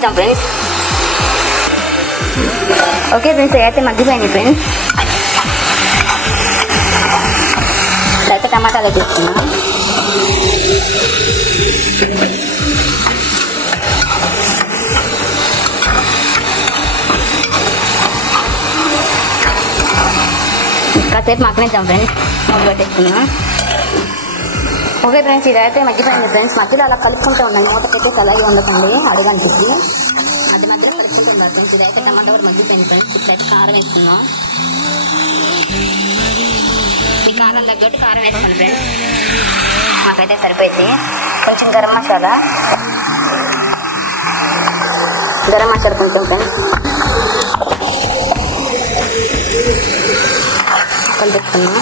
మగ్గనిద్దాం friends. Okay friends, అయితే మగ్గిపోయింది friends. అయితే టమాటాలు తీసుకున్నాం. కాసేపు మగ్గనిద్దాం ఫ్రెండ్స్. మూత పెట్టేసుకున్నాం. ఓకే ఫ్రెండ్స్, ఇదైతే మగ్గిపోయింది ఫ్రెండ్స్. మధ్యలో అలా కలుపుకుంటూ ఉండండి, మూత పెట్టేసి అలాగే ఉండకండి అడుగంటికి. మధ్యలో కలుపుకుంటూ ఉండాలి ఫ్రెండ్స్. ఇదైతే టమాటా కూడా మగ్గిపోయింది ఫ్రెండ్స్. ఇప్పుడైతే కారం వేసుకున్నాం. ఈ కారం తగ్గట్టు కారం వేసుకోండి ఫ్రెండ్స్. మాకైతే సరిపోయింది. కొంచెం గరం మసాలా కొంచెం ఫ్రెండ్స్ కలుపుకున్నాం.